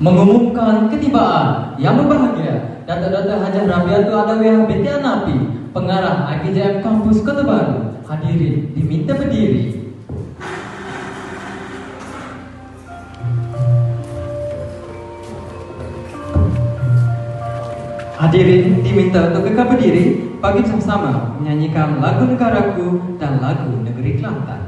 Mengumumkan ketibaan yang berbahagia Datuk Hajah Rabiatul Adawiyah binti Anapi, Pengarah IPJM Kampus Kota Baru. Hadirin diminta berdiri. Hadirin diminta untuk kekal berdiri bagi sama-sama menyanyikan lagu Negaraku dan lagu Negeri Kelantan.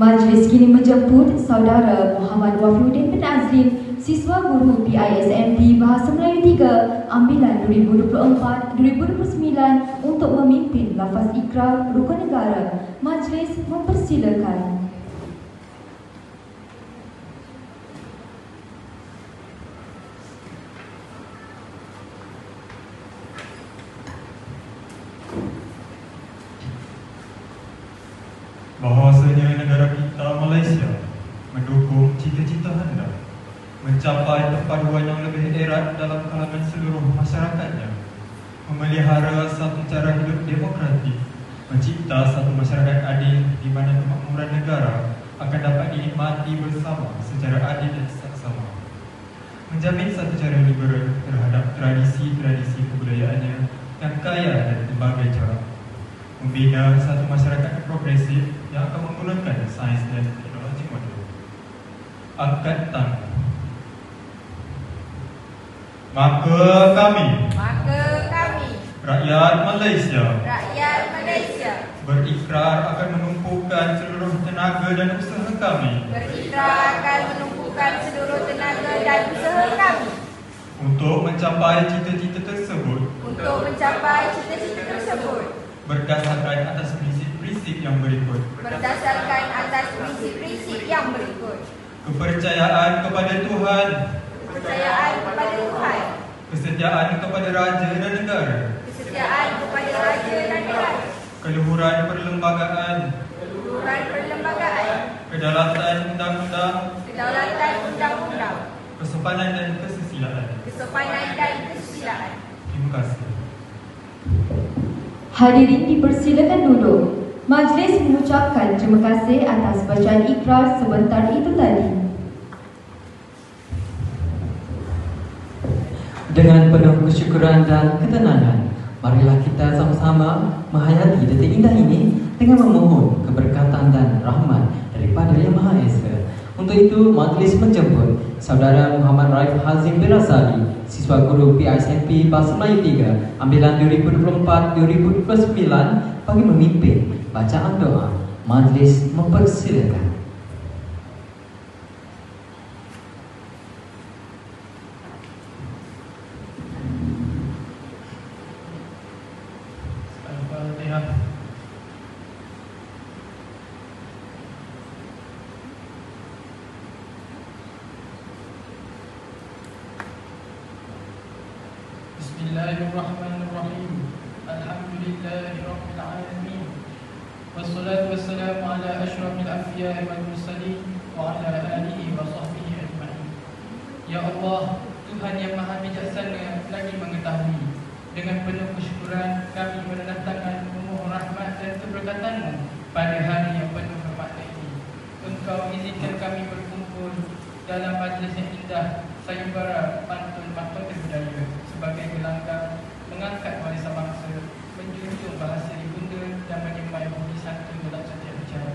Majlis kini menjemput Saudara Muhammad Wafiuddin bin Azlin, siswa guru PISMP Bahasa Melayu 3, ambilan 2024-2029 untuk memimpin lafaz ikrar rukun negara. Majlis mempersilakan. Bahawasanya negara kita Malaysia mendukung cita-cita anda mencapai perpaduan yang lebih erat dalam kalangan seluruh masyarakatnya, memelihara satu cara hidup demokratik, mencipta satu masyarakat adil di mana kemakmuran negara akan dapat dinikmati bersama secara adil dan saksama, menjamin satu cara liberal terhadap tradisi-tradisi kebudayaannya yang kaya dan berbagai cara, membina satu masyarakat progresif yang akan menggunakan sains dan teknologi moden. Angkat tangan. Maka kami rakyat Malaysia berikrar akan menumpukan seluruh tenaga dan usaha kami untuk mencapai cita-cita tersebut berdasarkan atas prinsip-prinsip yang berikut. Kepercayaan kepada Tuhan, kesetiaan kepada Raja dan Negara, keluhuran perlembagaan, kedaulatan undang-undang, kesopanan dan kesusilaan. Terima kasih. Hadirin dipersilakan duduk. Majlis mengucapkan terima kasih atas bacaan ikrar sebentar itu tadi. Dengan penuh kesyukuran dan ketenangan, marilah kita sama-sama menghayati detik indah ini dengan memohon keberkatan dan rahmat daripada Yang Maha Esa. Untuk itu, majlis menjemput Saudara Muhammad Raif Hazim bin Rasali, siswa guru PISMP Bahasa Melayu 3, ambilan 2024-2029, bagi memimpin bacaan doa. Majlis mempersilakan. Bismillahirrahmanirrahim. Alhamdulillahirabbil alamin. Wassalatu wassalamu ala asyrafil anbiya'i wal mursalin wa ala alihi wa sahbihi ajma'in. Ya Allah, Tuhan yang Maha Bijaksana lagi mengetahui, dengan penuh kesyukuran kami mendatangkan memohon rahmat dan keberkatan-Mu pada hari yang penuh bermakna ini. Engkau izinkan kami berkumpul dalam majlis yang indah, sayembara pantun mahkota budaya sebagai gelanggang mengangkat warisan bangsa, menjunjung bahasa ibunda dan menyembah budi santun dalam setiap bicara.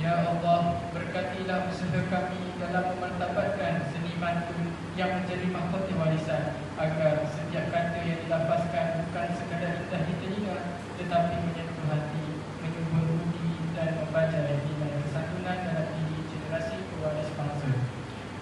Ya Allah, berkatilah usaha kami dalam memartabatkan seni pantun yang menjadi mahkota warisan, agar setiap kata yang dilafazkan bukan sekadar indah di telinga, tetapi menyentuh hati, menyubur budi dan membajai nilai kesantunan dalam diri generasi pewaris bangsa.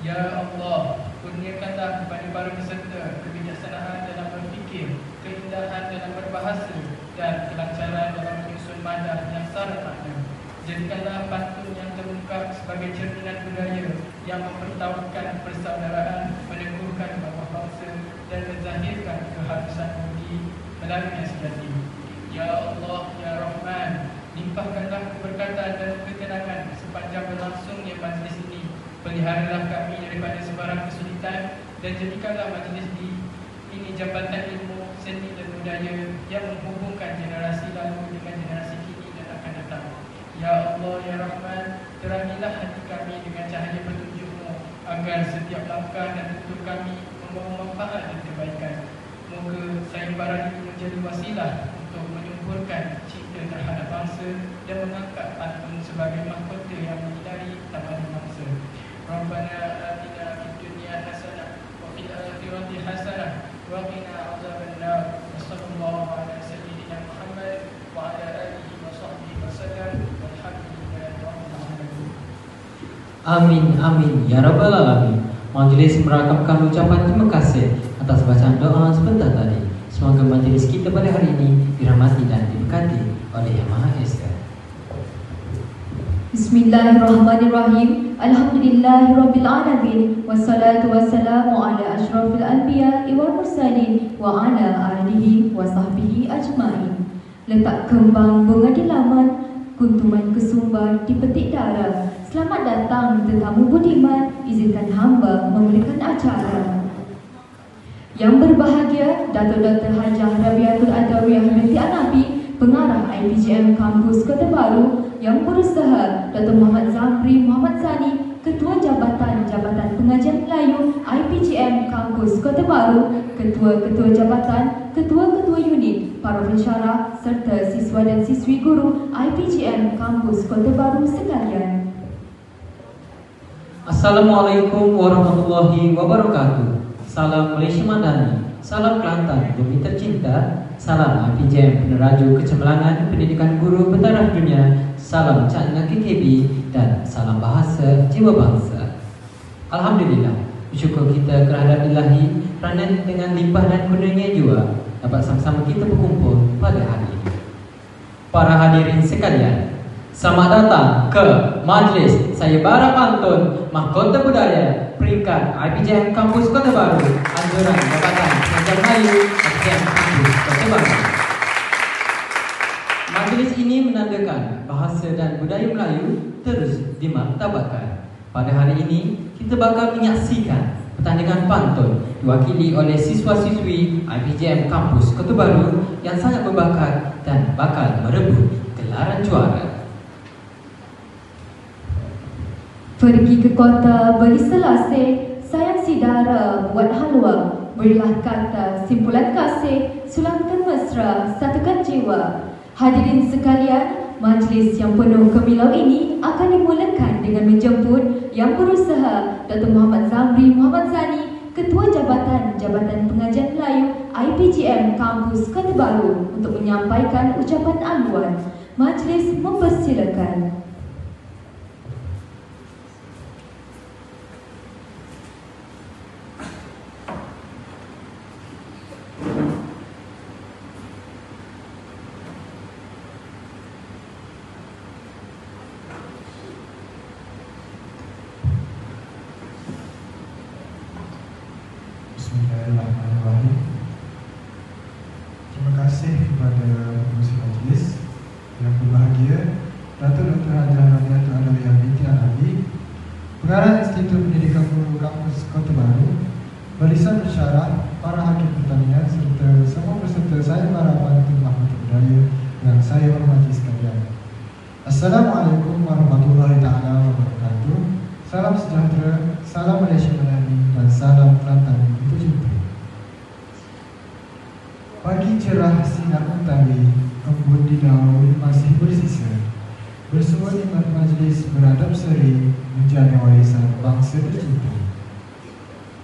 Ya Allah, kurniakanlah kepada para peserta kebijaksanaan dalam berfikir, keindahan dalam berbahasa dan kelancaran dalam menyusun madah yang syarat makna. Jadikanlah pantun yang terungkap sebagai cerminan budaya yang mempertautkan persaudaraan, meneguhkan bawah bangsa dan menzahirkan keharusan budi melalui yang sejati. Ya Allah, Ya Rahman, limpahkanlah keberkatan dan ketenangan sepanjang berlangsungnya majlis ini. Peliharalah kami daripada sebarang kesulitan dan jadikanlah majlis ini jambatan ilmu, seni dan budaya yang menghubungkan generasi lalu dengan generasi kini dan akan datang. Ya Allah, Ya Rahman, terangilah hati kami dengan cahaya petunjuk-Mu, agar setiap langkah dan tutur kami membawa manfaat dan kebaikan. Moga sayembara ini menjadi wasilah untuk menyempurkan cinta terhadap bangsa dan mengangkat pantun sebagai mahkota yang menyinari taman bangsa. Rabbana atina fid dunya hasanah wa fil akhirati hasanah wa qina adzabannar. Wassallallahu ala sayyidina Muhammad wa ala alihi wa sahbihi wasallam. Walhamdulillahi rabbil alamin. Amin, amin, ya rabbal alamin. Majlis merakamkan ucapan terima kasih atas bacaan doa sebentar tadi. Semoga majlis kita pada hari ini dirahmati dan diberkati oleh Yang Maha Esa. Bismillahirrahmanirrahim. Alhamdulillahirabbil alamin. Wassalatu wassalamu ala asyrafil anbiya'i wal mursalin wa ala alihi wa sahbihi ajma'in. Letak kembang bunga di laman, kuntuman kesumbar dipetik darah. Selamat datang tetamu budiman, izinkan hamba memulakan acara. Yang berbahagia, Datuk Dr. Hajah Rabiatul Adawiyah binti Anabi, Pengarah IPGM Kampus Kota Baru. Yang berusaha, Dr. Muhammad Zamri Muhammad Sani, Ketua Jabatan Pengajian Melayu IPGM Kampus Kota Baru, Ketua-Ketua Jabatan, Ketua-Ketua Unit, para pensyarah serta siswa dan siswi guru IPGM Kampus Kota Baru sekalian. Assalamualaikum warahmatullahi wabarakatuh. Salam Malaysia Madani, salam Kelantan bumi tercinta, salam IPGM Peneraju Kecemerlangan Pendidikan Guru Pentaraf Dunia, salam Cakna KKB dan salam bahasa jiwa bangsa. Alhamdulillah, bersyukur kita kehadirat Ilahi kerana dengan limpah dan kurnianya jua dapat sama-sama kita berkumpul pada hari ini. Para hadirin sekalian, selamat datang ke majlis sayembara pantun Mahkota Budaya peringkat IPGM Kampus Kota Baru, anjuran Jabatan Pengajian Melayu IPGM Kampus Kota Baru. Majlis ini menandakan bahasa dan budaya Melayu terus dimartabatkan. Pada hari ini, kita bakal menyaksikan pertandingan pantun diwakili oleh siswa-siswi IPGM Kampus Kota Baru yang sangat berbakat dan bakal merebut gelaran juara. Pergi ke kota beli selasih, sayang si dara buat halwa. berilah kata simpulan kasih, sulangkan mesra, satukan jiwa. Hadirin sekalian, majlis yang penuh kemilau ini akan dimulakan dengan menjemput Yang Berusaha Dr. Muhammad Zamri Muhammad Zani, Ketua Jabatan Pengajian Melayu IPGM Kampus Kota Baru untuk menyampaikan ucapan aluan. Majlis mempersilakan. Bismillahirrahmanirrahim. Terima kasih kepada pengurusi majlis yang berbahagia, Datuk Dr. Hajah Radiatul Alawiyah binti Al-Abi, Pengarah Institut Pendidikan Guru Kampus Kota Baru, barisan pensyarah, para hakim pertanian serta semua peserta saya para Pantul Mahmud Budaya yang saya hormati sekalian. Assalamualaikum warahmatullahi taala wabarakatuh. Salam sejahtera, salam Malaysia Melani dan salam Kelantan tercinta. Pagi cerah sinar mentari, embun di daun masih bersisa. Bersua nikmat majlis beradab seri menjadi warisan bangsa tercinta.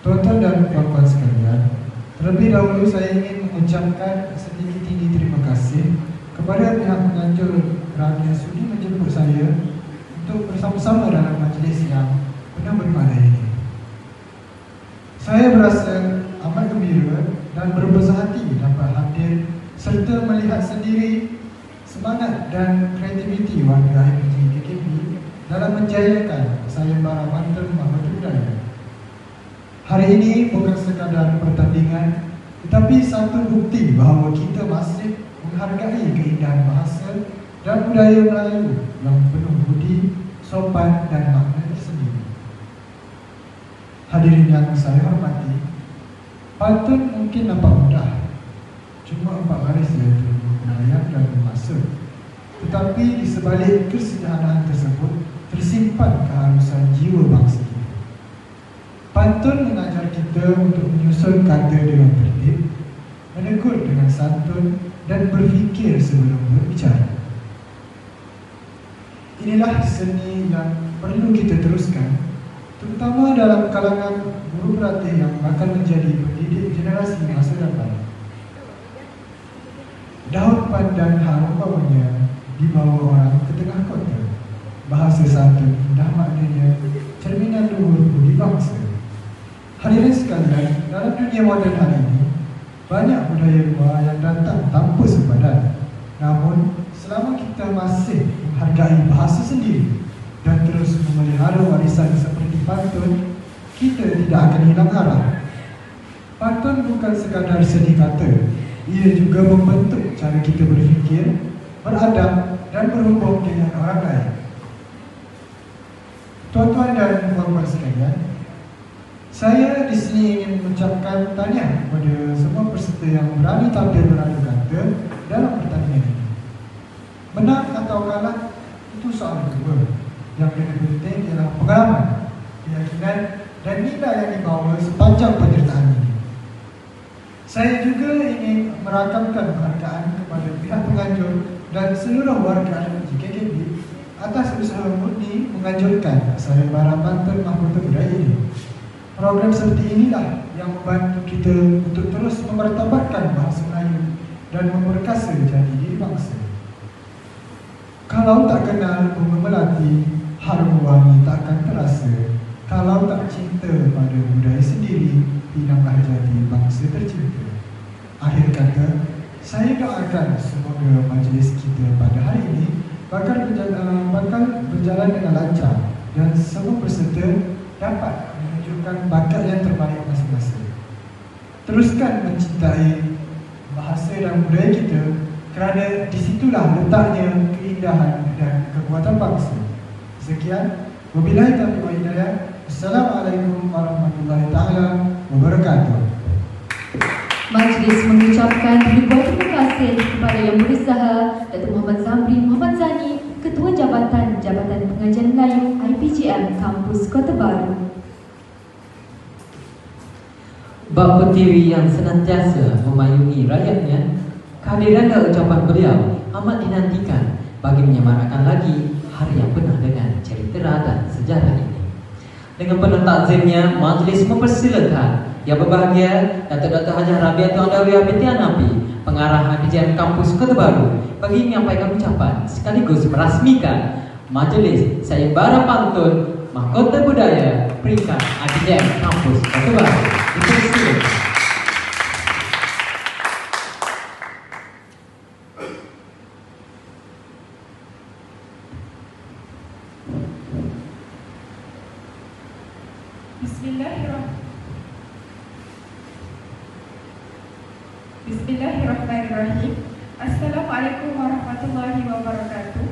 Tuan-tuan dan puan-puan sekalian, terlebih dahulu saya ingin mengucapkan setinggi-tinggi terima kasih kepada pihak penganjur kerana sudi menjemput saya untuk bersama-sama dalam majlis yang penuh bermakna ini. Saya berasa amat gembira dan berbesar hati dapat hadir serta melihat sendiri semangat dan kreativiti warga IPG KKP dalam menjayakan sayembara Pantul Mahmud Budaya. Hari ini bukan sekadar pertandingan, tetapi satu bukti bahawa kita masih menghargai keindahan bahasa dan budaya Melayu yang penuh budi, sopan dan makna tersendiri. Hadirin yang saya hormati, pantun mungkin nampak mudah, cuma 4 baris iaitu berkumpulan dan bermaksud. Tetapi di sebalik kesederhanaan tersebut tersimpan keharusan jiwa bangsa kita. Pantun mengajar kita untuk menyusun kata dengan tertib, menegur dengan santun dan berfikir sebelum berbicara. Inilah seni yang perlu kita teruskan, terutama dalam kalangan guru pelatih yang akan menjadi pendidik generasi masa depan. Daun pandan harum baunya dibawa orang ke tengah kota. Bahasa santun indah maknanya, cerminan luhur budi bangsa. Hadirin sekalian, dalam dunia moden hari ini, banyak budaya luar yang datang tanpa sepadan. Namun, selama kita masih menghargai bahasa sendiri dan terus memelihara warisan seperti pantun, kita tidak akan hilang arah. Pantun bukan sekadar seni kata, ia juga membentuk cara kita berfikir, beradab dan berhubung dengan orang lain. Tuan-tuan dan puan-puan sekalian, saya di sini ingin mengucapkan tahniah kepada semua peserta yang berani tampil beradu kata dalam pertandingan ini. Menang atau kalah itu soal kedua. Yang lebih penting ialah pengalaman, keyakinan dan nilai yang dibawa sepanjang penyertaan ini. Saya juga ingin merakamkan penghargaan kepada pihak penganjur dan seluruh warga KKP atas usaha murni menganjurkan sayembara Pantul Mahmud Budaya ini. Program seperti inilah yang membantu kita untuk terus memartabatkan bahasa Melayu dan memperkasa jati diri bangsa. Kalau tak kenal bunga melati, harum wangi takkan terasa. Kalau tak cinta pada budaya sendiri, hilanglah jati bangsa tercinta. Akhir kata, saya doakan semoga majlis kita pada hari ini bakal berjalan dengan lancar dan semua peserta dapat menunjukkan bakat yang terbaik masing-masing. Teruskan mencintai bahasa dan budaya kita kerana disitulah letaknya keindahan dan kekuatan bangsa. Sekian, wabillahi taufiq wal hidayah. Assalamualaikum warahmatullahi taala wabarakatuh. Majlis mengucapkan ribuan terima kasih kepada Yang Berusaha Dr. Muhammad Zamri Muhammad Zani, Ketua Jabatan Pengajian Melayu IPGM Kampus Kota Baru. Bapa Pertiwi yang senantiasa memayungi rakyatnya, kehadiran dan ucapan beliau amat dinantikan bagi menyemarakkan lagi hari yang penuh dengan cerita dan sejarah ini. Dengan penuh takzimnya, majlis mempersilakan yang berbahagia Datuk Dr. Hajah Rabiatul Adawiyah binti Anapi, Pengarah IPJM Kampus Kota Baru, bagi menyampaikan ucapan sekaligus merasmikan majlis sayembara pantun Mahkota Budaya peringkat IPJM Kampus Kota Baru. Dipersilakan. Bismillahirrahmanirrahim. Assalamualaikum warahmatullahi wabarakatuh.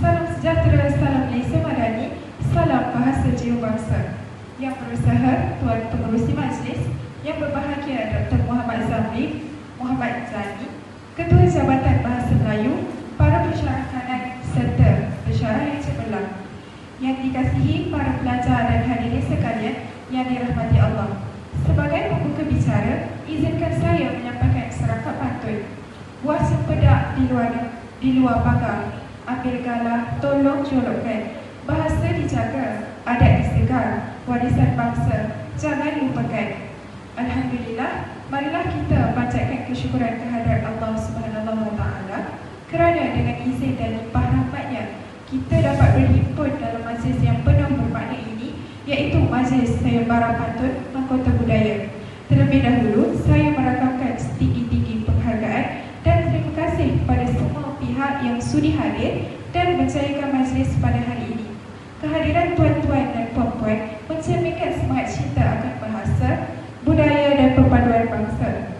Salam sejahtera, salam Malaysia Madani, salam bahasa jiwa bangsa. Yang berusaha Tuan Pengerusi Majlis, yang berbahagia Dr. Muhammad Zamri, Muhammad Zani, Ketua Jabatan Bahasa Melayu, para pensyarah kanan serta pensyarah yang cemerlang. Yang dikasihi para pelajar dan hadirin sekalian yang dirahmati Allah. Sebagai pembuka bicara, izinkan saya menyampaikan serangkap pantun. Buah sempedak di luar pagar, ambil galah, tolong jolokkan. Bahasa dijaga, adat disegar, warisan bangsa jangan lupakan. Alhamdulillah, marilah kita panjatkan kesyukuran kehadrat Allah Subhanahu Wa Taala kerana dengan izin dan limpah rahmatnya kita dapat berhimpun dalam majlis yang penuh bermakna ini, iaitu majlis sayembara pantun Mahkota Budaya. Terlebih dahulu, saya merakamkan setinggi-tinggi penghargaan dan terima kasih kepada semua pihak yang sudi hadir dan menjayakan majlis pada hari ini. Kehadiran tuan-tuan dan puan-puan mencerminkan semangat cinta akan bahasa, budaya dan perpaduan bangsa.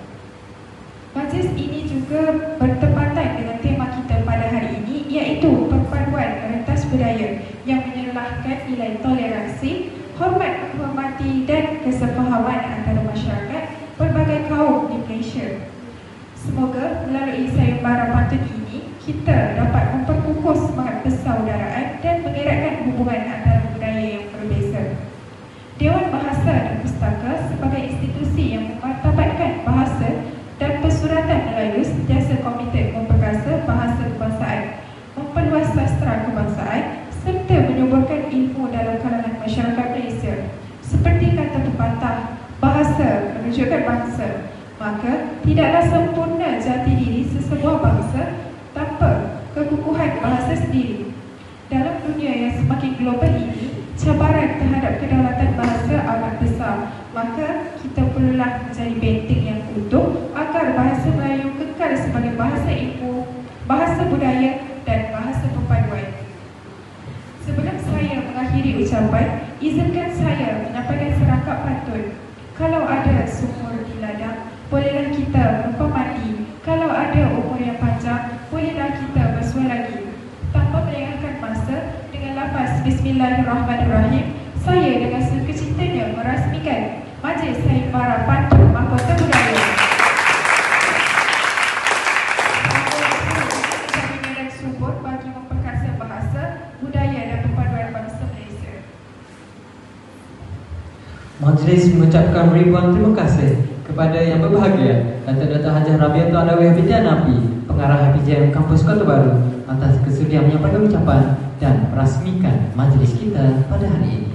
Majlis ini juga bertepatan dengan tema kita pada hari ini, iaitu perpaduan rentas budaya yang menyerlahkan nilai toleransi, hormat menghormati dan kesepahaman antara masyarakat berbagai kaum di Malaysia. Semoga melalui sayembara pantun ini kita dapat memperkukuh semangat persaudaraan dan mengeratkan hubungan antara budaya yang berbeza. Dewan Bahasa dan Pustaka sebagai institusi yang memartabatkan bahasa dan persuratan Melayu sentiasa komited memperkasa bahasa kebangsaan, memperluas sastra kebangsaan serta menyuburkan ilmu dalam kalangan masyarakat Malaysia. Seperti kata pepatah, bahasa menunjukkan bangsa, maka tidaklah sempurna jati diri sesebuah bangsa tanpa kekukuhan bahasa sendiri. Dalam dunia yang semakin global ini, cabaran terhadap kedaulatan bahasa amat besar, maka kita perlulah menjadi benteng yang utuh agar bahasa Melayu kekal sebagai bahasa ilmu, bahasa budaya dan bahasa perpaduan. Sebelum saya mengakhiri ucapan, izinkan saya menyampaikan serangkap pantun. Kalau ada sumur di ladang, bolehlah kita numpang mandi. Kalau ada umur yang panjang, bolehlah kita bersuah lagi. Tanpa melengahkan masa, dengan lafaz Bismillahirrahmanirrahim, saya dengan sekecintanya merasmikan Majlis Sayembara Pantun Mahkota Budaya. Saya dan subur bagi memperkasa bahasa, budaya dan perpaduan bangsa Malaysia. Majlis mengucapkan ribuan terima kasih kepada yang berbahagia Datuk Dr. Hajah Rabiatul Adawiyah binti Anapi, Pengarah IPJM Kampus Kota Baru, atas kesudian menyampaikan ucapan dan merasmikan majlis kita pada hari ini.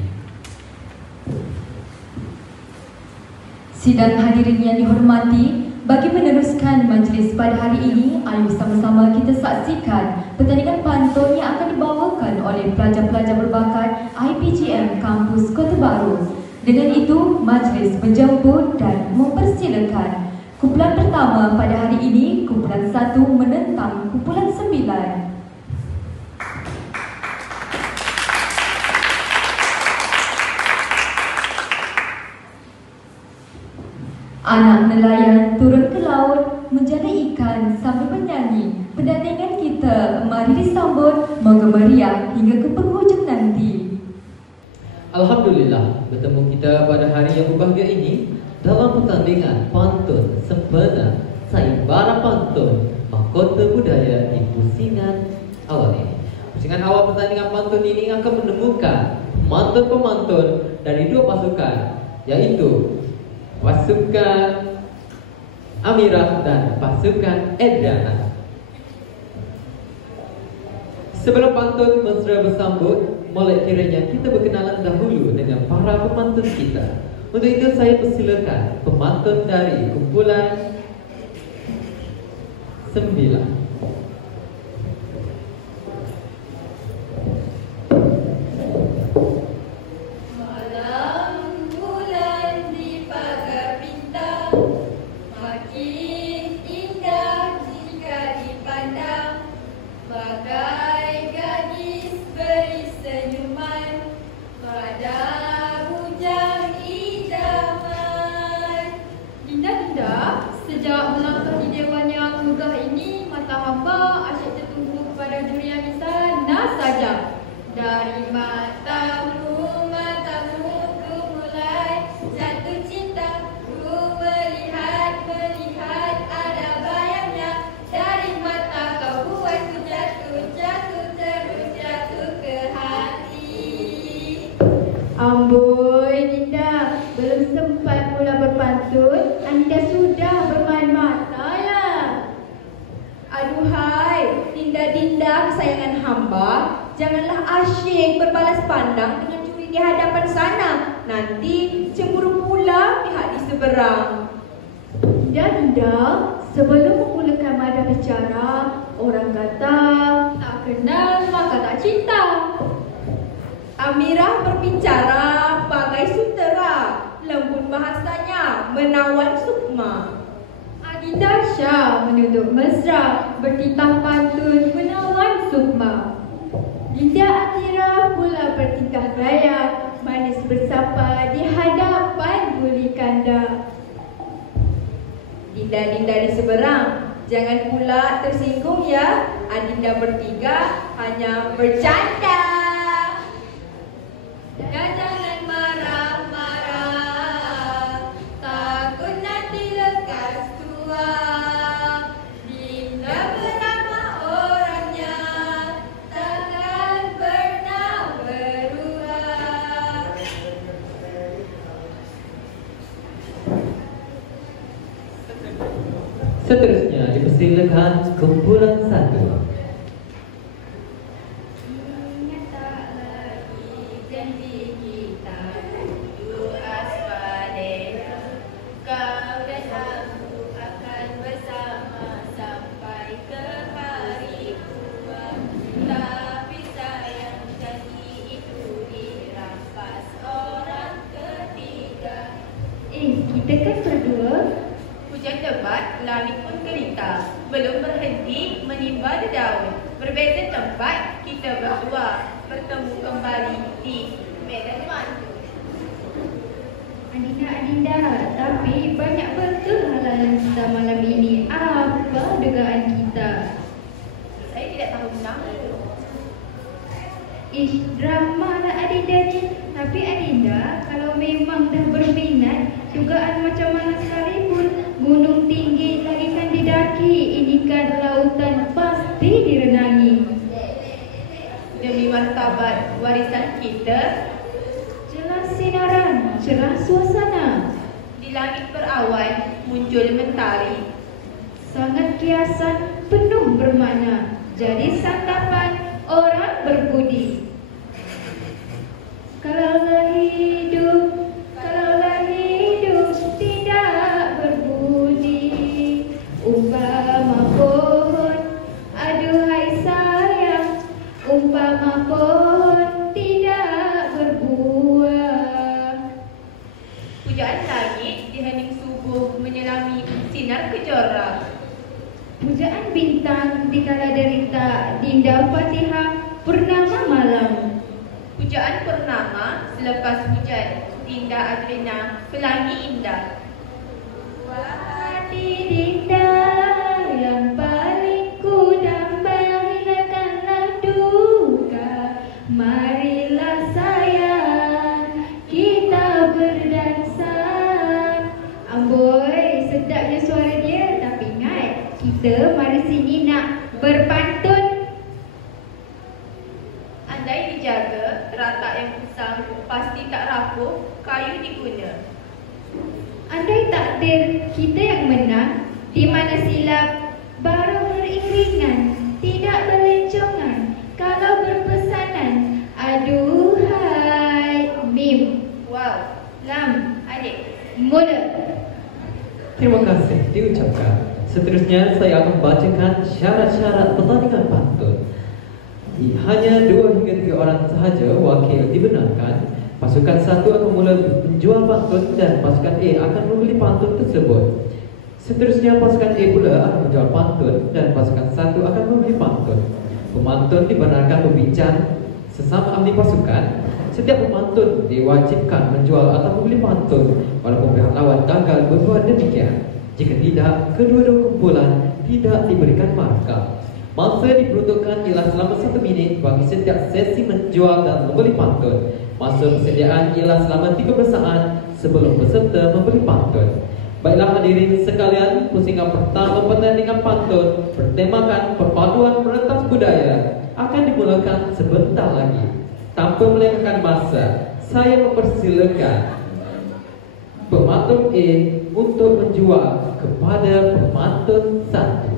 Sidang hadirin yang dihormati, bagi meneruskan majlis pada hari ini, ayo bersama-sama kita saksikan pertandingan pantun yang akan dibawakan oleh pelajar-pelajar berbakat IPJM Kampus Kota Baru. Dengan itu, majlis menjemput dan mempersilakan kumpulan pertama pada hari ini, kumpulan 1 menentang kumpulan 9. Anak nelayan turun ke laut menjala ikan sambil bernyanyi. Pertandingan kita mari disambut, moga meriah hingga ke penghujung nanti. Alhamdulillah, bertemu kita pada hari yang berbahagia ini dalam pertandingan pantun sempena sayembara pantun Mahkota Budaya di pusingan awal ini. Pusingan awal pertandingan pantun ini akan menemukan pemantun-pemantun dari dua pasukan, yaitu pasukan Amirah dan pasukan Edna. Sebelum pantun mesra bersambut, mulai kiranya kita berkenalan dahulu dengan para pemantun kita. Untuk itu saya persilakan pemantun dari kumpulan 9. Sejak melangkah di dewan yang megah ini, mata hamba asyik tertumpu kepada dunia di sana saja. Dari matamu ku mulai jatuh cinta. Ku melihat ada bayangnya. Dari mata kau buatku jatuh terus jatuh ke hati. Amboi Dinda, belum sempat pula berpantun, Anda sudah bermain mata ya. Aduhai, Dinda kesayangan hamba, janganlah asyik berbalas pandang dengan curi di hadapan sana. Nanti cemburu pula pihak di seberang. Dinda, sebelum memulakan mada bicara, orang kata tak kenal maka tak cinta. Amirah berbicara bagai sutera, lembut bahasanya menawan sukma. Adinda Syah menuduh mesra, bertitah pantun menawan sukma. Dinda Amirah pula bertingkah raya, manis bersapa di hadapan buli kanda. Dinda di seberang, jangan pula tersinggung ya. Adinda bertiga hanya bercanda. Jangan marah-marah, takut nanti lekas tua. Dinda bernama orangnya, takkan pernah berubah. Seterusnya dipersilakan kumpulan 1. Kita kan berdua. Hujan lebat, langit pun gelita. Belum berhenti menimba daun. Berbeza tempat, kita berdua bertemu kembali di medan mantu. Adinda, tapi banyak betul halangan kita malam ini. Apa dugaan kita? Saya tidak tahu nama. Drama lah Adinda ni. Tapi Adinda, kalau memang dah berminat, dugaan macam mana sekalipun, gunung tinggi lagi kan didaki, ini kan lautan pasti direnangi. Demi martabat warisan kita, Jelas sinaran, cerah suasana, di langit berawan muncul mentari. sangat kiasan, penuh bermakna, jadi santapan orang berbudi. Kalaulah hidup tidak berbudi, umpama pohon, aduhai sayang, umpama pohon tidak berbuah. Pujaan langit di hening subuh menyelami sinar kejora. Pujaan bintang di kala derita, Dinda Fatihah purnama malam. Pujaan purnama selepas hujan, Dinda Adrina pelangi indah. Hati Dinda yang paling ku damba, hilangkanlah duka. Marilah sayang, kita berdansa. Amboi, sedapnya suara dia. Tapi ingat, kita mari sini nak berpantun. Andai dijaga, teratak yang kusam pasti tak rapuh, kayu diguna. Andai takdir kita yang menang, di mana silap baru beriringan, tidak belencongan. Kalau berpesanan, aduhai. Mim, waw, lam, adik. Mula. Terima kasih diucapkan. Seterusnya saya akan bacakan syarat-syarat pertandingan pantun. Hanya 2 hingga 3 orang sahaja wakil dibenarkan. Pasukan 1 akan mula menjual pantun dan pasukan A akan membeli pantun tersebut. Seterusnya pasukan A pula akan menjual pantun dan pasukan 1 akan membeli pantun. Pemantun dibenarkan berbincang sesama ahli pasukan. Setiap pemantun diwajibkan menjual atau membeli pantun walaupun pihak lawan gagal berbuat demikian. Jika tidak, kedua-dua kumpulan tidak diberikan markah. Masa diperuntukkan ialah selama 1 minit bagi setiap sesi menjual dan membeli pantun. Masa persediaan ialah selama 13 saat sebelum peserta membeli pantun. Baiklah hadirin sekalian, pusingan pertama pertandingan pantun bertemakan perpaduan perentas budaya akan dimulakan sebentar lagi. Tanpa melengahkan masa, saya mempersilakan pemantun A untuk menjual kepada pemantun 1.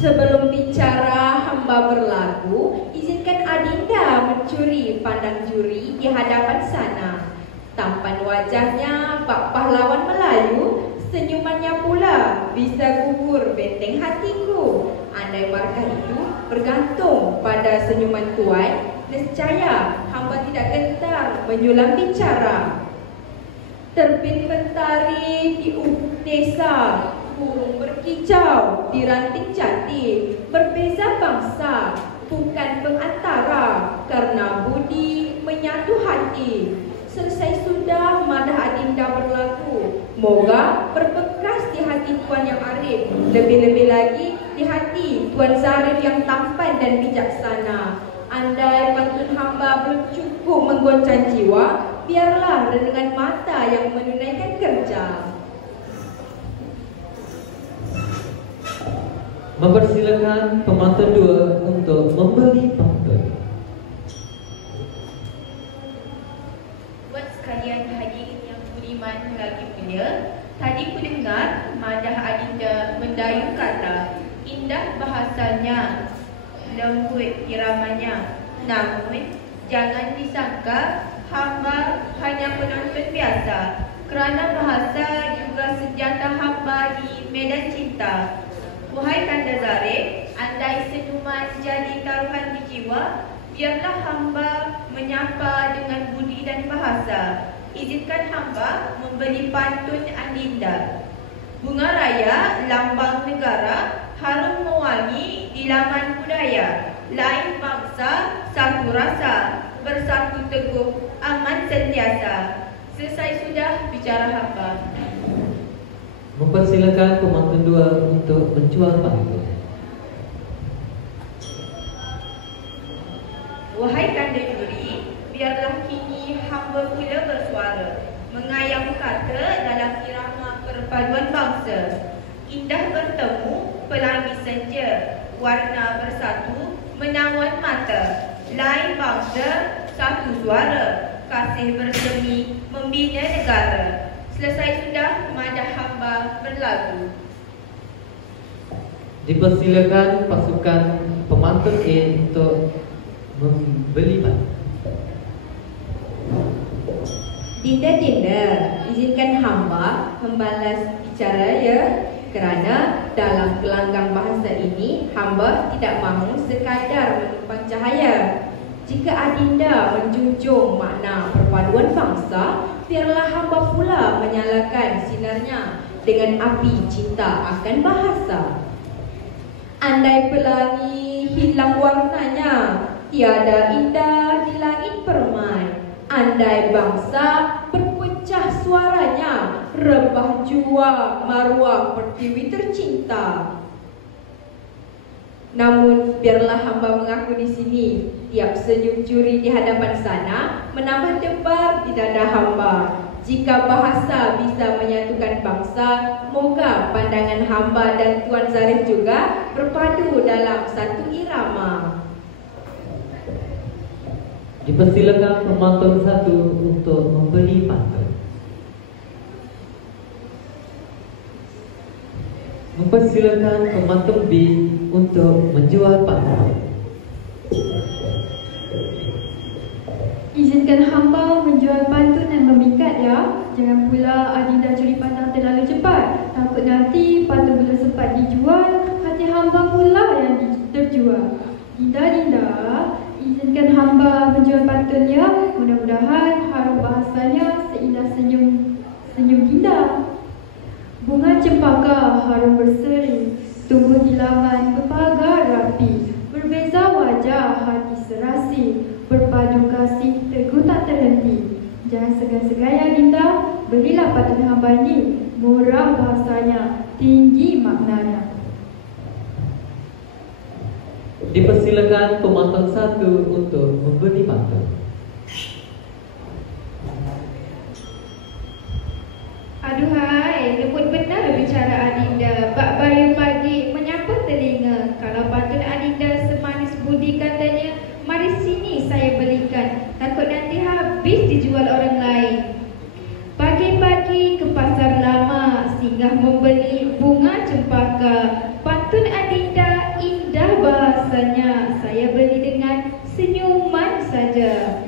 Sebelum bicara hamba berlagu, izinkan Adinda mencuri pandang juri di hadapan sana. Tampan wajahnya bak pahlawan Melayu, senyumannya pula bisa gugur benteng hatiku. Andai markah itu bergantung pada senyuman tuan, nescaya hamba tidak gentar menyulam bicara. Terbit mentari di ufuk desa, burung berkicau di ranting jati. Berbeza bangsa, bukan pengantara, karena budi menyatu hati. Selesai sudah madah Adinda berlagu, moga berbekas di hati tuan yang arif, lebih-lebih lagi di hati tuan Zarif yang tampan dan bijaksana. Andai pantun hamba belum cukup menggoncang jiwa, biarlah renungan mata yang menunaikan kerja. Mempersilakan pemantun 2 untuk membeli pantun. Buat sekalian hadirin yang budiman lagi mulia, tadi ku dengar madah Adinda mendayu kata, indah bahasanya, lembut iramanya. Namun jangan disangka hamba hanya penonton biasa, kerana bahasa juga senjata hamba di medan cinta. Wahai Kanda Zarif, andai senyuman jadi taruhan di jiwa, biarlah hamba menyapa dengan budi dan bahasa. Izinkan hamba membeli pantun Adinda. Bunga raya, lambang negara, harum mewangi di laman budaya. Lain bangsa, satu rasa, bersatu teguh, aman sentiasa. Selesai sudah bicara hamba. Mempersilakan pemantun 2 untuk menjual pantun. Wahai Kanda juri, biarlah kini hamba pula bersuara, mengayam kata dalam irama perpaduan bangsa. Indah bertemu, pelangi senja, warna bersatu, menawan mata. Lain bangsa, satu suara, kasih bersemi, membina negara. Selesai sudah madah hamba berlagu. Dipersilakan pasukan pemantun A untuk membeli pantun. Dinda, izinkan hamba membalas bicara ya, kerana dalam gelanggang bahasa ini hamba tidak mahu sekadar menumpang cahaya. Jika Adinda menjunjung makna perpaduan bangsa, biarlah hamba pula menyalakan sinarnya dengan api cinta akan bahasa. Andai pelangi hilang warnanya, tiada indah di langit permai. Andai bangsa berpecah suaranya, rebah jua maruah pertiwi tercinta. Namun biarlah hamba mengaku di sini, tiap senyum curi di hadapan sana menambah debar di dada hamba. Jika bahasa bisa menyatukan bangsa, moga pandangan hamba dan Tuan Zarif juga berpadu dalam satu irama. Dipersilakan pemantun 1 untuk membeli pantun. Mempersilakan pemantun B untuk menjual pantun. Izinkan hamba menjual pantun dan memikat ya. Jangan pula Adinda curi pandang terlalu cepat. Takut nanti pantun belum sempat dijual, hati hamba pula yang terjual. Dinda, izinkan hamba menjual pantun ya. Mudah-mudahan harum bahasanya seindah senyum Dinda. Bunga cempaka harum berseri, tumbuh di laman berpagar rapi. Berbeza wajah hati serasi, berpadu kasih teguh tak terhenti. Jangan segan-segan ya Dinda, belilah pantun hamba ni. Murah bahasanya, tinggi maknanya. Dipersilakan pemantun 1 untuk membeli pantun. Aduhai, lembut benar bicara Adinda. Bak bayu pagi menyapa telinga. Kalau pantun Adinda semanis budi katanya, mari sini saya belikan. Takut nanti habis dijual orang lain. Pagi-pagi ke pasar lama, singgah membeli bunga cempaka. Pantun Adinda indah bahasanya, saya beli dengan senyuman saja.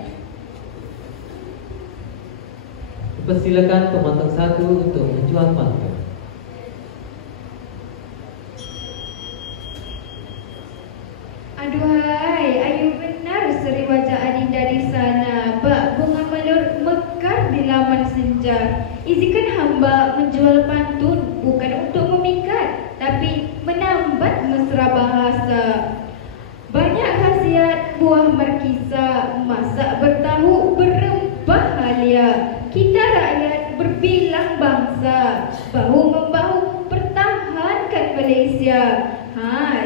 Dipersilakan pemantun 1 untuk menjual pantun. Aduhai, ayu benar seri wajah Adinda di sana. Bak bunga melur mekar di laman senja. Izinkan hamba menjual pantun bukan untuk memikat, tapi menambat mesra bahasa. Banyak khasiat buah markisa, masak bertahu berempah halia. Kita rakyat berbilang bangsa, bahu-membahu pertahankan Malaysia.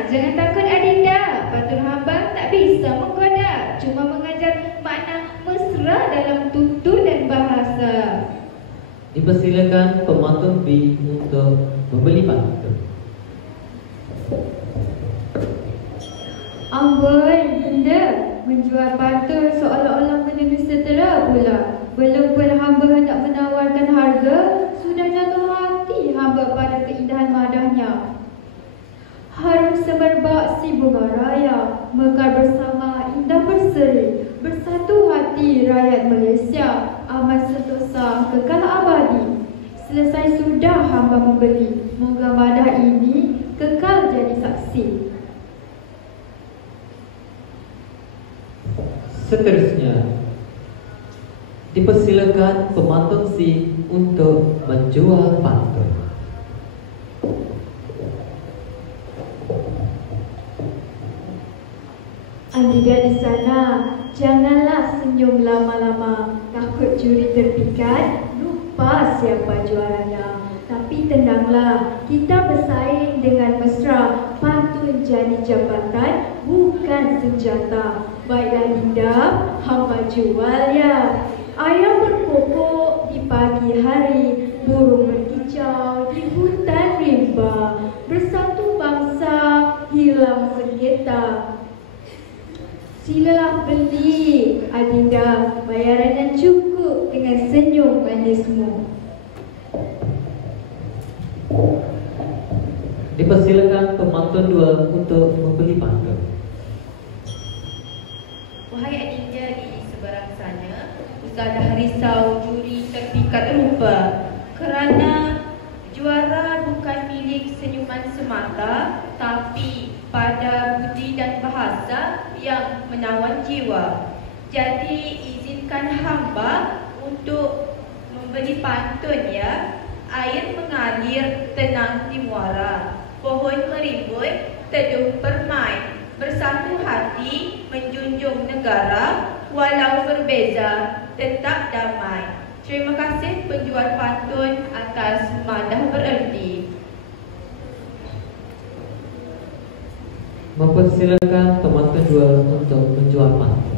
Jangan takut Adinda, pantun hamba tak bisa menggoda, cuma mengajar makna mesra dalam tutur dan bahasa. Dipersilakan pemantun B untuk membeli pantun. Amboi Dinda, menjual pantun seolah-olah menemui setera pula. Belum pun hamba hendak menawarkan harga, sudah jatuh hati hamba pada keindahan madahnya. Harum semerbak si bunga raya, mekar bersama indah berseri. Bersatu hati rakyat Malaysia, amat sentosa kekal abadi. Selesai sudah hamba membeli, moga madah ini kekal jadi saksi. Seterusnya, dipersilakan pemantun C untuk menjual pantun. Adinda di sana, janganlah senyum lama-lama. Takut juri terpikat, lupa siapa juaranya. Tapi tenanglah, kita bersaing dengan mesra. Pantun jadi jabatan, bukan senjata. Baiklah Dinda, hamba jual ya. Ayam berkokok di pagi hari, burung berkicau di hutan rimba. Bersatu bangsa, hilang sengketa. Silalah beli Adinda, bayaran yang cukup dengan senyum manismu. Dipersilakan pemantun 2 untuk membeli pantun. Wahai Adinda di seberang sana, usahlah risau juri terpikat rupa. Kerana juara bukan milik senyuman semata, tapi pada budi dan bahasa yang menawan jiwa. Jadi izinkan hamba untuk membeli pantun ya. Air mengalir tenang di muara, pohon merimbun teduh permai. Bersatu hati menjunjung negara, walau berbeza tetap damai. Terima kasih penjual pantun atas madah bererti. Mempersilakan pemantun 2 untuk menjual pantun.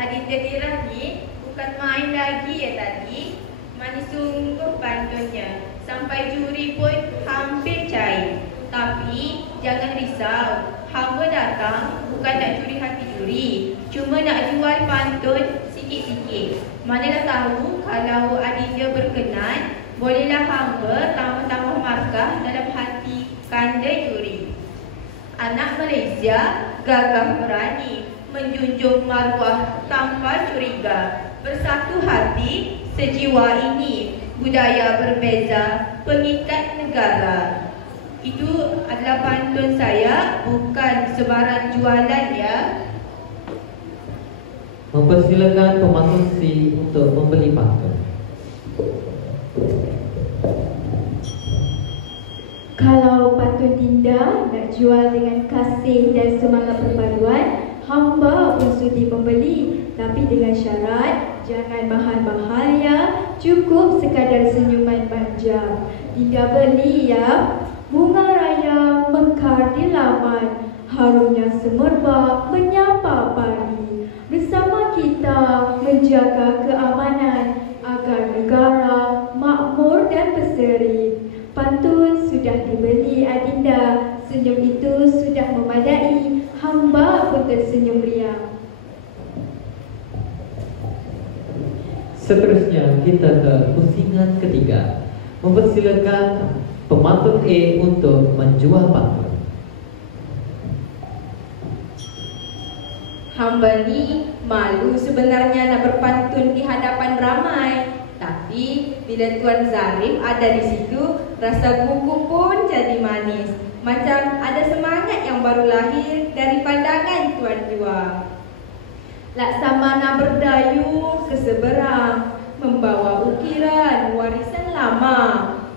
Adinda Dirah ni bukan main lagi ya tadi. Manis sungguh pantunnya, sampai juri pun hampir cair. Tapi jangan risau, hamba datang bukan nak curi hati juri, cuma nak jual pantun sikit-sikit. Manalah tahu kalau adinda berkenan, bolehlah hamba tambah-tambah markah dalam hati kandai juri. Anak Malaysia gagah berani, menjunjung maruah tanpa curiga. Bersatu hati sejiwa ini, budaya berbeza, pengikat negara. Itu adalah pantun saya, bukan sebarang jualan ya. Mempersilakan pemantun C untuk membeli pantun. Kalau pantun Dinda nak jual dengan kasih dan semangat perpaduan, hamba pun sudi membeli, tapi dengan syarat jangan mahal-mahal ya, cukup sekadar senyuman manja. Dinda beli ya, bunga raya mekar di laman, harumnya semerbak menyapa pagi. Bersama kita menjaga keamanan agar negara makmur dan berseri. Pantun sudah dibeli adinda, senyum itu sudah memadai, hamba pun tersenyum riang. Seterusnya kita ke pusingan ketiga. Mempersilakan pemantun A untuk menjual pantun. Hamba ni malu sebenarnya nak berpantun di hadapan ramai. Tapi bila Tuan Zarif ada di situ, rasa buku pun jadi manis. Macam ada semangat yang baru lahir dari pandangan Tuan Jua. Laksamana berdayung ke seberang, membawa ukiran warisan lama.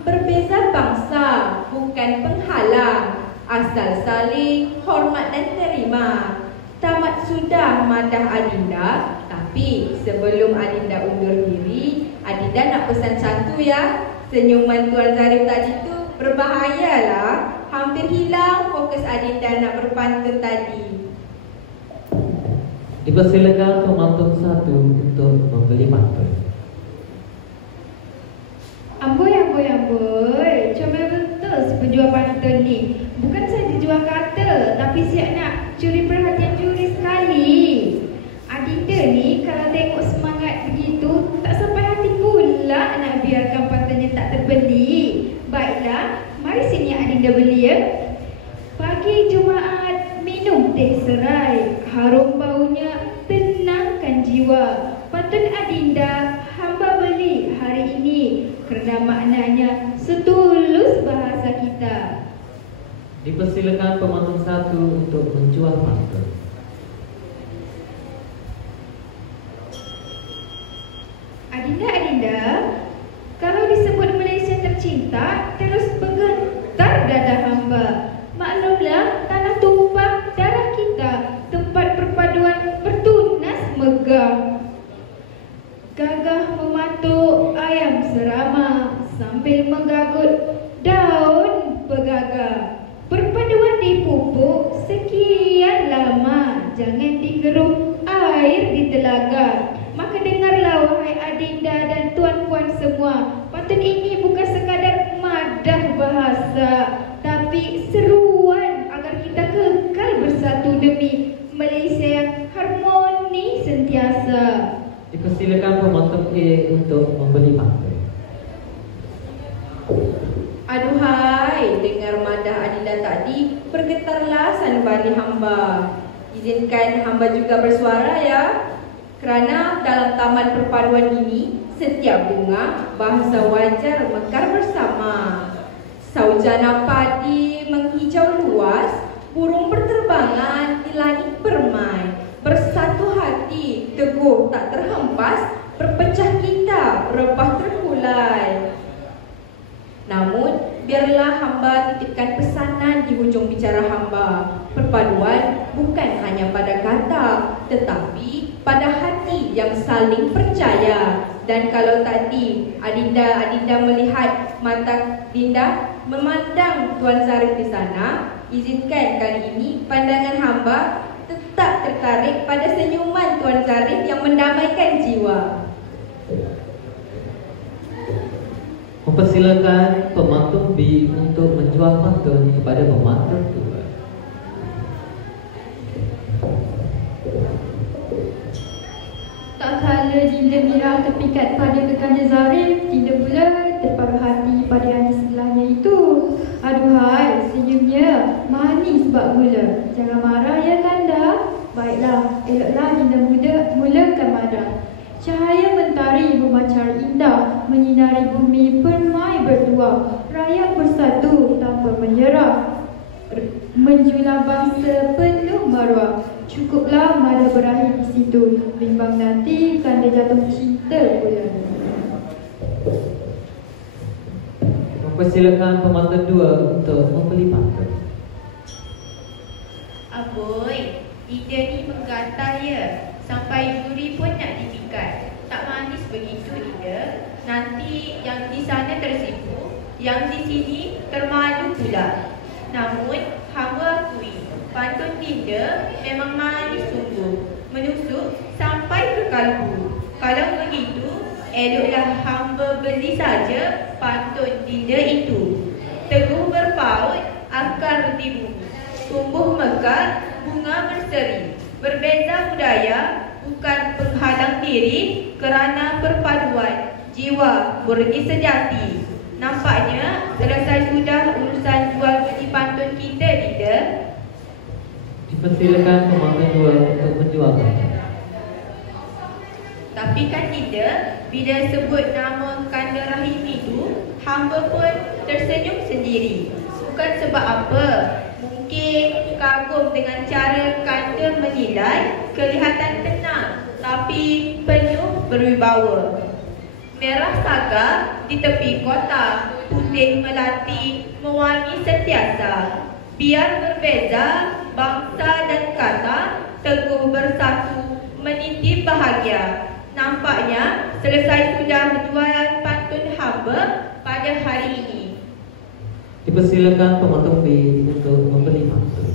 Berbeza bangsa bukan penghalang, asal saling hormat dan terima. Tamat sudah madah adinda, tapi sebelum adinda undur diri, adinda nak pesan satu ya. Senyuman Tuan Zarif tadi tu berbahayalah, hampir hilang fokus adinda nak berpantun tadi. Dipersilakan pemantun satu untuk membeli pantun. Amboi, comel betul si penjual pantun ni. Bukan saja jual kata, tapi siap nak curi perhatian juri sekali. Adinda ni kalau tengok semangat begitu, tak sampai hati pula nak biarkan pantunnya tak terbeli. Baiklah, mari sini adinda beli ya. Pagi Jumaat minum teh serai, harum baunya tenangkan jiwa. Pantun adinda hamba beli hari ini kerana maknanya setulus bahasa kita. Dipersilakan pemantun satu untuk menjual pantun. Adinda, kalau disebut Malaysia tercinta, terus bergetar dada hamba. Maklumlah tanah tumpah darah kita, tempat perpaduan bertunas megah. Gagah mematuk ayam serama sambil menggagut daun pegaga. Perpaduan dipupuk sekian lama, jangan digeruk air di telaga. Maka dengarlah wahai adinda dan tuan-puan semua, pantun ini bukan sekadar madah bahasa, tapi seruan agar kita kekal bersatu demi Malaysia yang harmoni sentiasa. Dipersilakan pemantun A untuk membeli pantun. Aduhai, dengar madah adinda tadi, bergetarlah sanubari hamba. Izinkan hamba juga bersuara ya. Kerana dalam taman perpaduan ini, setiap bunga bahasa wajar mekar bersama. Saujana padi menghijau luas, burung berterbangan di langit bermain. Bersatu hati, teguh tak terhempas, berpecah kita, repah terkulai. Namun, biarlah hamba titipkan pesanan di hujung bicara hamba. Perpaduan bukan hanya pada kata, tetapi pada hati yang saling percaya. Dan kalau tadi adinda melihat mata Dinda memandang Tuan Zarif di sana, izinkan kali ini pandangan hamba tetap tertarik pada senyuman Tuan Zarif yang mendamaikan jiwa. Mempersilakan pemantun B untuk menjual pantun kepada pemantun 2. Manakala Dinda Mira terpikat pada kekannya Zarif, Dinda pula terparuh hati pada yang di sebelahnya itu. Aduhai, senyumnya manis bak gula. Jangan marah ya Kanda. Baiklah, eloklah Dinda mulakan marah. Cahaya mentari memancar indah, menyinari bumi permai berdua. Rakyat bersatu tanpa menyerah, menjulang bangsa penuh maruah. Cukuplah mada berakhir di situ, bimbang nanti Kanda jatuh cinta pula. Mempersilakan pemantun 2 untuk membeli pantun. Aboy, Dinda ni menggatal ya. Sampai juri pun nak dipikat. Tak manis begitu Dinda. Nanti yang di sana tersipu, yang di sini termalu pula. Namun hamba akui, pantun Dinda memang manis sungguh, menusuk sampai ke kalbu. Kalau begitu, eloklah hamba beli saja pantun Dinda itu. Teguh berpaut, akar di bumi, tumbuh mekar, bunga berseri. Berbeza budaya bukan penghalang diri, kerana perpaduan jiwa murni sejati. Nampaknya selesai sudah urusan jual beli pantun kita, Dinda. Dipersilakan pemantun 2 untuk menjual pantun. Tapi kan Dinda, bila sebut nama Kanda Rahim itu, hamba pun tersenyum sendiri. Bukan sebab apa, mungkin kagum dengan cara Kanda menilai, kelihatan tenang tapi penuh berwibawa. Merah saga di tepi kota, putih melati mewangi sentiasa. Biar berbeza bangsa dan kata, teguh bersatu menitip bahagia. Nampaknya selesai sudah jualan pantun hamba pada hari ini. Dipersilakan pemantun B untuk membeli pantun.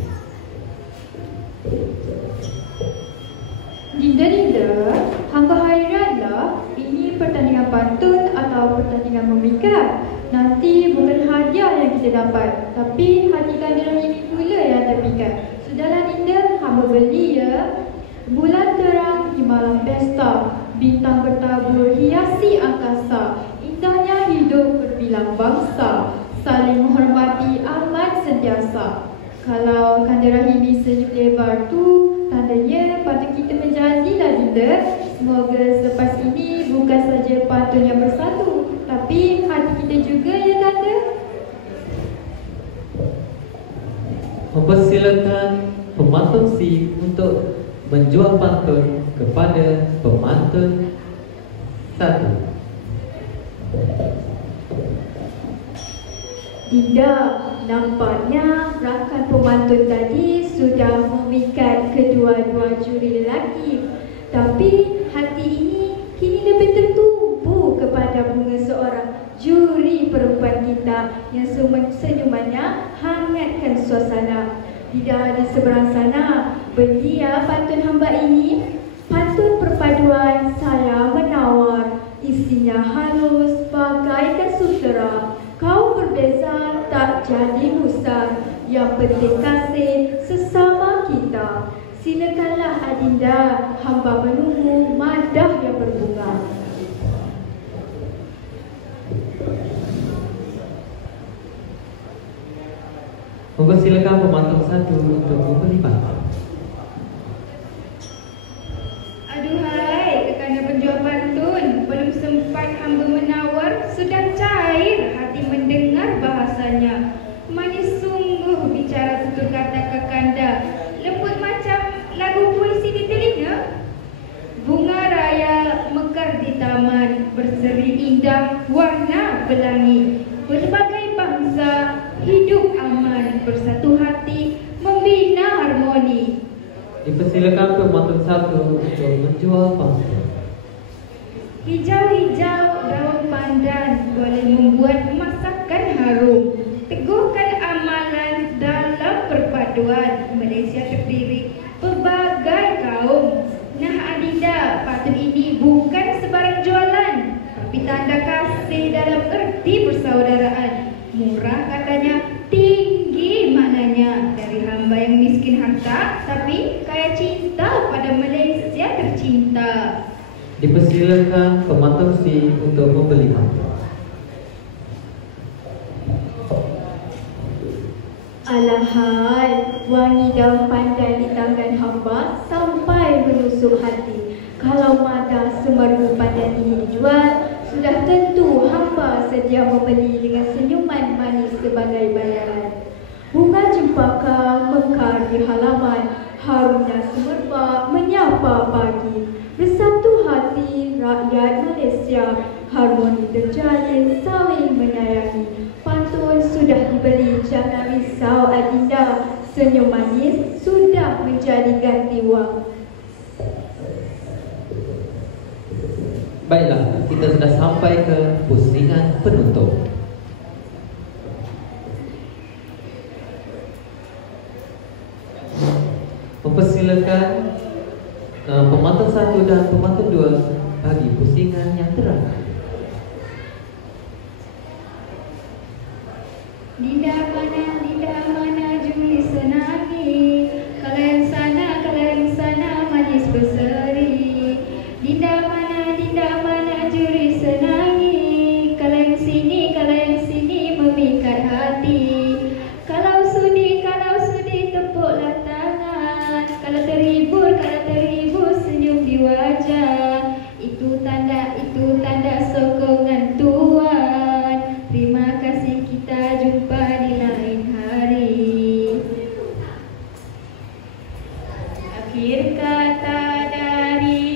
Dinda, hamba hairanlah, ini pertandingan pantun atau pertandingan memikat. Nanti bukan hadiah yang kita dapat, tapi hati Kanda ini pula yang terpikat. Sudahlah Dinda, hamba beli ya. Bulan terang di malam pesta, bintang bertabur hiasi angkasa. Indahnya hidup berbilang bangsa, saling menghormati aman sentiasa. Kalau Kanda Rahimi senyum lebar tu, tandanya patut kita menjanjilah Dinda. Semoga selepas ini bukan saja pantun yang bersatu, tapi hati kita juga ya Kanda. Mempersilakan pemantun C untuk menjual pantun kepada pemantun 1. Dinda, nampaknya rakan pemantun tadi sudah memikat kedua-dua juri lelaki. Tapi hati ini kini lebih tertumpu kepada bunga seorang juri perempuan kita yang senyumannya hangatkan suasana. Tidak di seberang sana, beli ya pantun hamba ini. Pantun perpaduan saya menawar, isinya halus bagaikan sutera. Kau berbeza tak jadi musar, yang penting kasih sesama kita. Silakanlah Adinda, hamba menunggu madah yang berbunga. Mempersilakan pemantun 1 untuk membeli pantun. Aduhai, kekanda penjual pantun, belum sempat hamba menawar, sudah cair hati mendengar bahasanya. Manis sungguh bicara tutur kata kekanda, lembut macam lagu puisi di telinga. Bunga raya mekar di taman, berseri indah warna pelangi. Berbagai bangsa hidup aman, bersatu hati membina harmoni. Dipersilakan pemantun 1 untuk menjual pantun. Hijau-hijau daun pandan boleh membuat masakan harum. Teguhkan amalan dalam perpaduan. Malaysia terdiri pelbagai kaum. Nah Adinda, pantun ini bukan sebarang jualan, tapi tanda kasih dalam erti persaudaraan. Murah katanya, tinggi maknanya. Dari hamba yang miskin harta, tapi kaya cinta pada Malaysia tercinta. Dipersilakan pemantau C untuk membeli hamba. Alahai, wangi dan pandai di tangan hamba sampai menusuk hati. Kalau mada semeru padan ini dijual, sudah tentu hamba sedia membeli dengan senyuman manis sebagai bayaran. Bunga cempaka mekar di halaman, harumnya semerbak menyapa pagi. Bersatu hati rakyat Malaysia, harmoni terjalin saling menyayangi. Pantun sudah dibeli, jangan risau adinda, senyum manis sudah menjadi ganti wang. Baiklah, kita sudah sampai ke pusingan penutup. Mempersilakan pemantau 1 dan pemantau 2 bagi pusingan yang terakhir. Dinda mana juri senangi, kalau yang sana manis berseri. Dinda mana juri senangi, kalau yang sini memikat hati. Kalau sudi tepuklah tangan, kalau terhibur senyum di wajah. Itu tanda sokongan Tuhan. Terima kasih, kita jumpa di lain hari. Akhir kata dari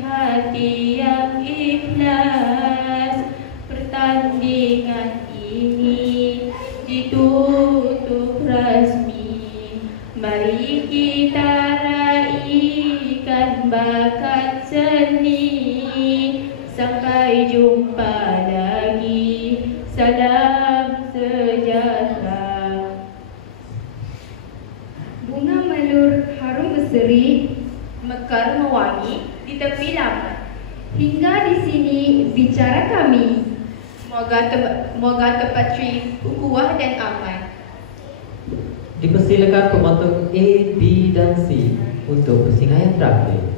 hati yang ikhlas, pertandingan ini ditutup rasmi. Mari kita raikan bakat seni. Sampai jumpa lagi. Salam sejahtera. Bunga melur harum berseri, mekar mewangi di tepi laman. Hingga di sini bicara kami. Moga terpatri ukhuwah dan aman. Dipersilakan pemantau A, B dan C untuk pusingan yang terakhir.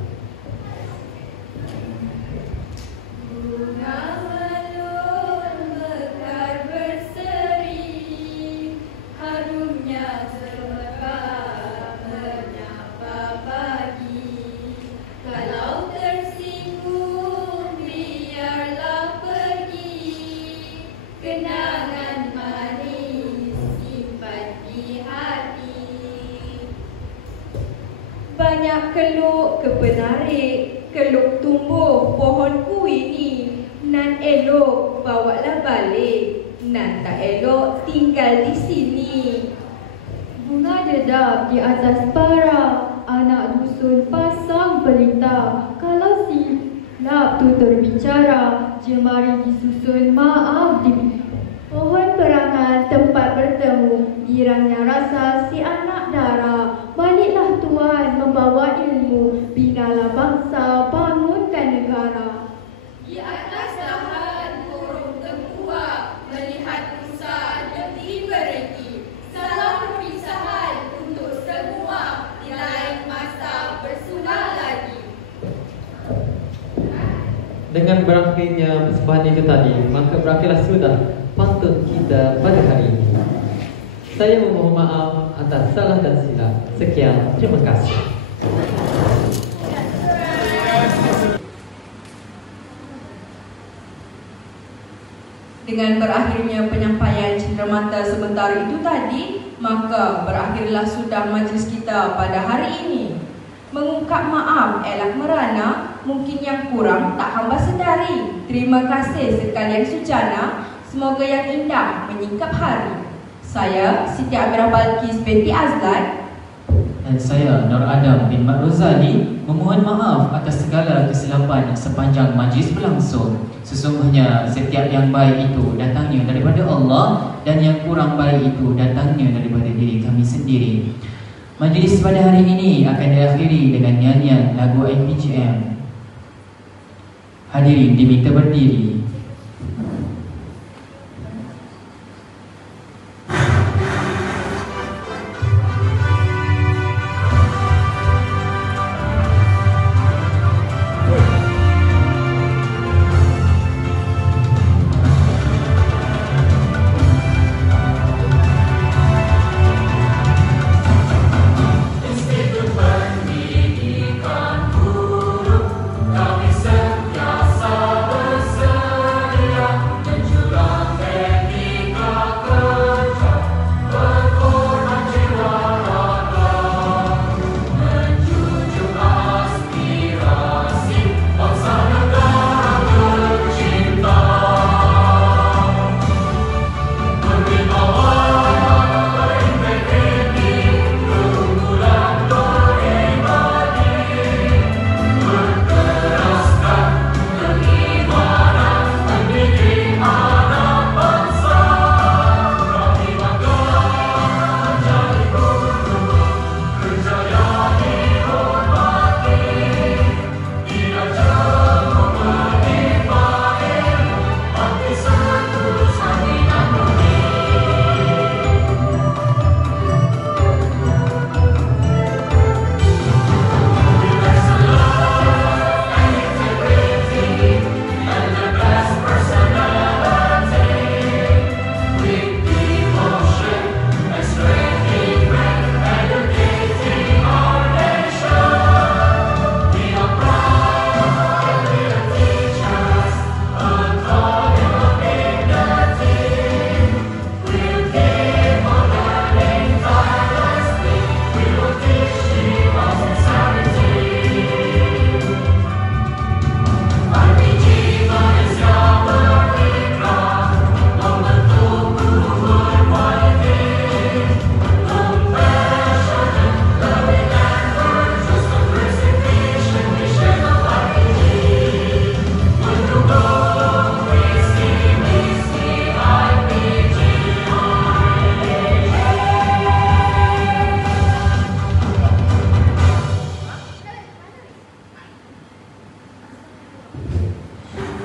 Banyak keluk ke penarik, keluk tumbuh pohonku ini. Nan elok bawalah balik, nan tak elok tinggal di sini. Bunga dedap di atas para, anak dusun pasang pelita. Kalau silap tutur bicara, jemari disusun maaf di pohon perangan tempat bertemu. Girangnya rasa si anak darah. Baliklah Tuhan membawa ilmu, binalah bangsa, bangunkan negara. Di atas lahan burung tengkuak, melihat rusa demi berhenti. Salam perpisahan untuk semua, di lain masa bersulah lagi. Dengan berakhirnya persembahan itu tadi, maka berakhirlah sudah pantun kita pada hari ini. Saya memohon maaf atas salah dan silap. Sekian, terima kasih. Dengan berakhirnya penyampaian cenderamata sebentar itu tadi, maka berakhirlah sudah majlis kita pada hari ini. Mengungkap maaf elak merana, mungkin yang kurang tak hamba sedari. Terima kasih sekalian sujana, semoga yang indah menyingkap hari. Saya Siti Amirah Balkis binti Azlan. Dan saya Nur Adam bin Mat Rozali memohon maaf atas segala kesilapan sepanjang majlis berlangsung. Sesungguhnya setiap yang baik itu datangnya daripada Allah, dan yang kurang baik itu datangnya daripada diri kami sendiri. Majlis pada hari ini akan diakhiri dengan nyanyian lagu IPGM. Hadirin diminta berdiri.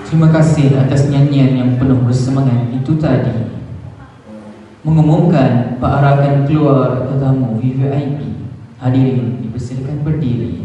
Terima kasih atas nyanyian yang penuh bersemangat itu tadi. Mengumumkan perarakan keluar tetamu VVIP. Hadirin dipersilakan berdiri.